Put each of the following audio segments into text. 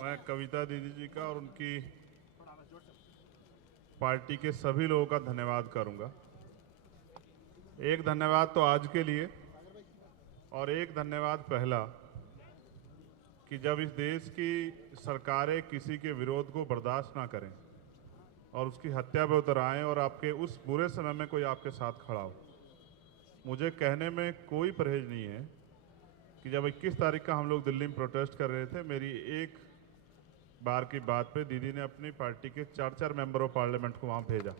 मैं कविता दीदी जी का और उनकी पार्टी के सभी लोगों का धन्यवाद करूंगा। एक धन्यवाद तो आज के लिए और एक धन्यवाद पहला कि जब इस देश की सरकारें किसी के विरोध को बर्दाश्त ना करें और उसकी हत्या पे उतर आएं और आपके उस बुरे समय में कोई आपके साथ खड़ा हो। मुझे कहने में कोई परहेज नहीं है कि जब 21 तारीख का हम लोग दिल्ली में प्रोटेस्ट कर रहे थे, मेरी एक बार की बात पे दीदी ने अपनी पार्टी के 4 मेंबर ऑफ पार्लियामेंट को वहां भेजा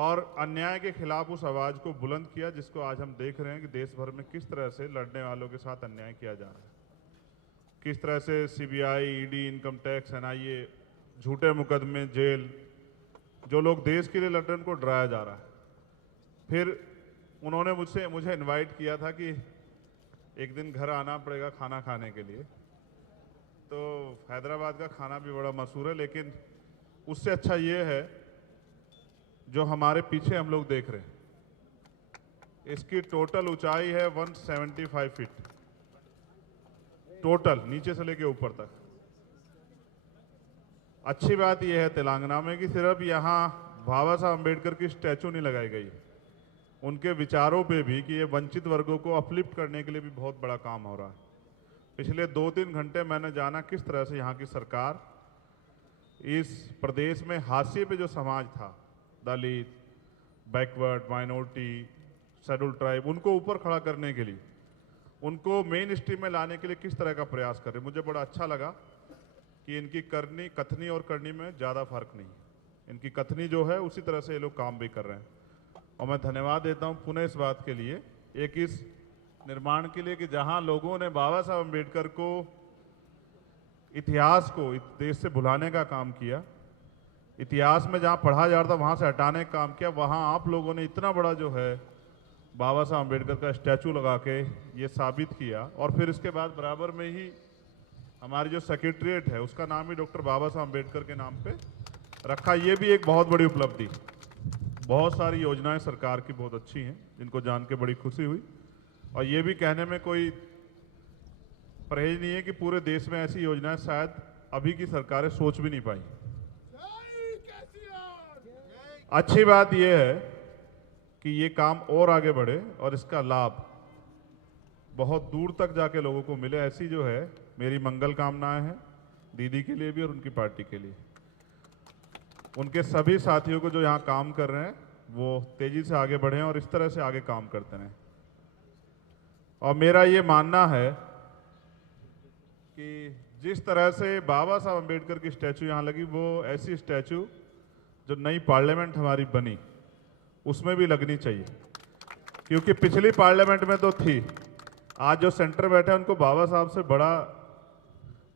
और अन्याय के खिलाफ उस आवाज को बुलंद किया, जिसको आज हम देख रहे हैं कि देश भर में किस तरह से लड़ने वालों के साथ अन्याय किया जा रहा है, किस तरह से CBI, ED, income tax, NIA, झूठे मुकदमे, जेल, जो लोग देश के लिए लड़ रहे हैं उनको डराया जा रहा है। फिर उन्होंने मुझे इनवाइट किया था कि एक दिन घर आना पड़ेगा खाना खाने के लिए। तो हैदराबाद का खाना भी बड़ा मशहूर है, लेकिन उससे अच्छा ये है जो हमारे पीछे हम लोग देख रहे हैं। इसकी टोटल ऊंचाई है 175 फीट, टोटल नीचे से लेके ऊपर तक। अच्छी बात यह है तेलंगाना में कि सिर्फ यहाँ बाबा साहब अम्बेडकर की स्टैचू नहीं लगाई गई, उनके विचारों पे भी कि ये वंचित वर्गों को अपलिफ्ट करने के लिए भी बहुत बड़ा काम हो रहा है। पिछले 2-3 घंटे मैंने जाना किस तरह से यहाँ की सरकार इस प्रदेश में हाशिए पे जो समाज था, दलित, बैकवर्ड, माइनॉरिटी, शेड्यूल ट्राइब, उनको ऊपर खड़ा करने के लिए, उनको मेन स्ट्रीम में लाने के लिए किस तरह का प्रयास कर रहे। मुझे बड़ा अच्छा लगा कि इनकी कथनी और करनी में ज़्यादा फर्क नहीं, इनकी कथनी जो है उसी तरह से ये लोग काम भी कर रहे हैं। और मैं धन्यवाद देता हूं पुनः इस बात के लिए, एक इस निर्माण के लिए कि जहां लोगों ने बाबा साहब अम्बेडकर को, इतिहास को इस देश से भुलाने का काम किया, इतिहास में जहां पढ़ा जा रहा था वहां से हटाने का काम किया, वहां आप लोगों ने इतना बड़ा जो है बाबा साहब अम्बेडकर का स्टैचू लगा के ये साबित किया। और फिर इसके बाद बराबर में ही हमारी जो सेक्रेटरीट है उसका नाम ही डॉक्टर बाबा साहब अम्बेडकर के नाम पे रखा। ये भी एक बहुत बड़ी उपलब्धि। बहुत सारी योजनाएं सरकार की बहुत अच्छी हैं, जिनको जान के बड़ी खुशी हुई। और ये भी कहने में कोई परहेज नहीं है कि पूरे देश में ऐसी योजनाएं शायद अभी की सरकारें सोच भी नहीं पाई। अच्छी बात यह है कि ये काम और आगे बढ़े और इसका लाभ बहुत दूर तक जाके लोगों को मिले, ऐसी जो है मेरी मंगल कामनाएं हैं दीदी के लिए भी और उनकी पार्टी के लिए। उनके सभी साथियों को जो यहाँ काम कर रहे हैं वो तेजी से आगे बढ़ें और इस तरह से आगे काम करते रहें। और मेरा ये मानना है कि जिस तरह से बाबा साहब अम्बेडकर की स्टैचू यहाँ लगी, वो ऐसी स्टैचू जो नई पार्लियामेंट हमारी बनी उसमें भी लगनी चाहिए, क्योंकि पिछली पार्लियामेंट में तो थी। आज जो सेंटर बैठे हैं उनको बाबा साहब से बड़ा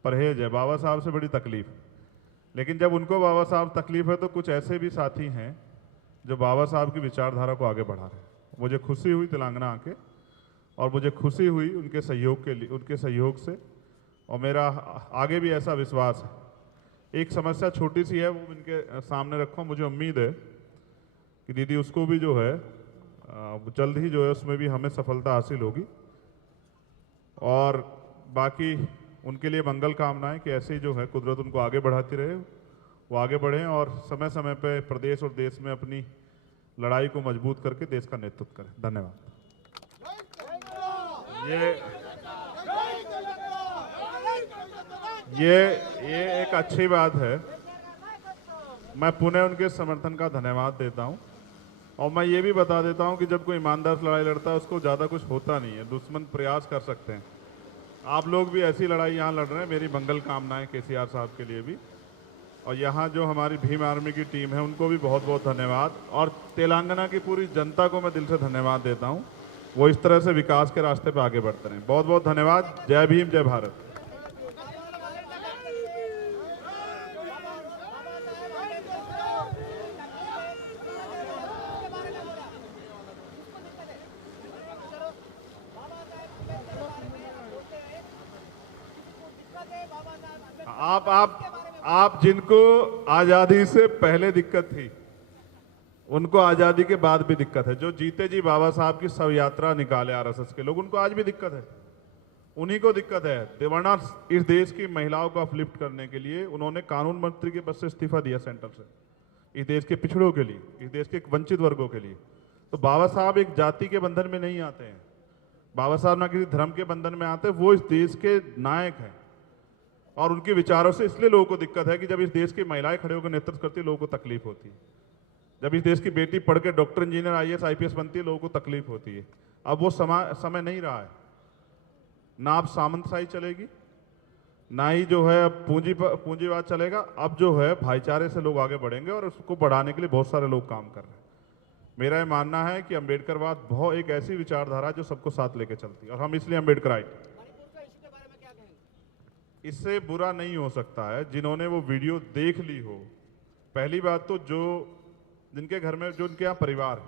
परहेज है, बाबा साहब से बड़ी तकलीफ। लेकिन जब उनको बाबा साहब तकलीफ है तो कुछ ऐसे भी साथी हैं जो बाबा साहब की विचारधारा को आगे बढ़ा रहे हैं। मुझे खुशी हुई तेलंगाना आके, और मुझे खुशी हुई उनके सहयोग के लिए, उनके सहयोग से। और मेरा आगे भी ऐसा विश्वास है। एक समस्या छोटी सी है, वो इनके सामने रखो। मुझे उम्मीद है कि दीदी उसको भी जो है जल्द ही जो है उसमें भी हमें सफलता हासिल होगी। और बाकी उनके लिए मंगल कामनाएं कि ऐसे ही जो है कुदरत उनको आगे बढ़ाती रहे, वो आगे बढ़ें और समय समय पे प्रदेश और देश में अपनी लड़ाई को मजबूत करके देश का नेतृत्व करें। धन्यवाद। ये एक अच्छी बात है। मैं पुनः उनके समर्थन का धन्यवाद देता हूं। और मैं ये भी बता देता हूं कि जब कोई ईमानदार से लड़ाई लड़ता है उसको ज़्यादा कुछ होता नहीं है, दुश्मन प्रयास कर सकते हैं। आप लोग भी ऐसी लड़ाई यहाँ लड़ रहे हैं, मेरी मंगल कामनाएं केसीआर साहब के लिए भी। और यहाँ जो हमारी भीम आर्मी की टीम है उनको भी बहुत बहुत धन्यवाद। और तेलंगाना की पूरी जनता को मैं दिल से धन्यवाद देता हूँ, वो इस तरह से विकास के रास्ते पर आगे बढ़ते रहें। बहुत बहुत धन्यवाद। जय भीम, जय भारत। आप जिनको आजादी से पहले दिक्कत थी, उनको आज़ादी के बाद भी दिक्कत है। जो जीते जी बाबा साहब की शव यात्रा निकाले आरएसएस के लोग, उनको आज भी दिक्कत है, उन्हीं को दिक्कत है। वरना इस देश की महिलाओं को अपलिफ्ट करने के लिए उन्होंने कानून मंत्री के पद से इस्तीफा दिया सेंटर से, इस देश के पिछड़ों के लिए, इस देश के वंचित वर्गों के लिए। तो बाबा साहब एक जाति के बंधन में नहीं आते हैं, बाबा साहब ना किसी धर्म के बंधन में आते, वो इस देश के नायक हैं। और उनके विचारों से इसलिए लोगों को दिक्कत है कि जब इस देश की महिलाएं खड़े होकर नेतृत्व करती है, लोगों को तकलीफ होती है। जब इस देश की बेटी पढ़ के डॉक्टर, इंजीनियर, आईएएस, आईपीएस बनती है, लोगों को तकलीफ होती है। अब वो समय नहीं रहा है, ना अब सामंतशाही चलेगी, ना ही जो है अब पूंजीवाद चलेगा। अब जो है भाईचारे से लोग आगे बढ़ेंगे और उसको बढ़ाने के लिए बहुत सारे लोग काम कर रहे हैं। मेरा ये मानना है कि अम्बेडकरवाद बहुत एक ऐसी विचारधारा है जो सबको साथ लेके चलती है, और हम इसलिए अम्बेडकराइट। इससे बुरा नहीं हो सकता है जिन्होंने वो वीडियो देख ली हो। पहली बात तो जो जिनके घर में, जो उनके यहाँ परिवार है,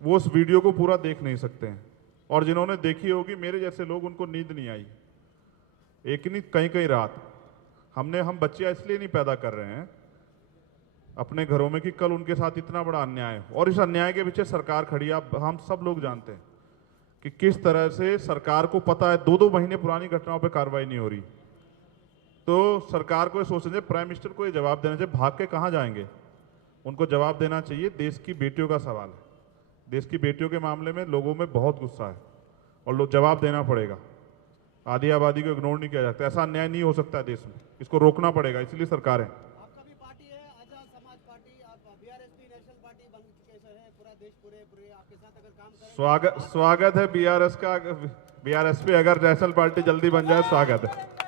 वो उस वीडियो को पूरा देख नहीं सकते हैं। और जिन्होंने देखी होगी, मेरे जैसे लोग, उनको नींद नहीं आई एक नहीं कई कई रात। हम बच्चियां इसलिए नहीं पैदा कर रहे हैं अपने घरों में कि कल उनके साथ इतना बड़ा अन्याय हो, और इस अन्याय के पीछे सरकार खड़ी है। हम सब लोग जानते हैं कि किस तरह से सरकार को पता है 2-2 महीने पुरानी घटनाओं पर कार्रवाई नहीं हो रही। तो सरकार को ये सोचना चाहिए, प्राइम मिनिस्टर को ये जवाब देना चाहिए, भाग के कहाँ जाएंगे, उनको जवाब देना चाहिए। देश की बेटियों का सवाल है, देश की बेटियों के मामले में लोगों में बहुत गुस्सा है और लोग जवाब देना पड़ेगा। आधी आबादी को इग्नोर नहीं किया जाता, ऐसा अन्याय नहीं हो सकता है देश में, इसको रोकना पड़ेगा, इसलिए सरकार है। आपका भी पार्टी है, आजाद समाज पार्टी, आप बीआरएसपी नेशनल पार्टी बन चुके हैं, पूरा देश पूरे आपके साथ अगर काम करें। स्वागत है बीआरएस का, बीआरएसपी अगर नेशनल पार्टी जल्दी बन जाए, स्वागत है।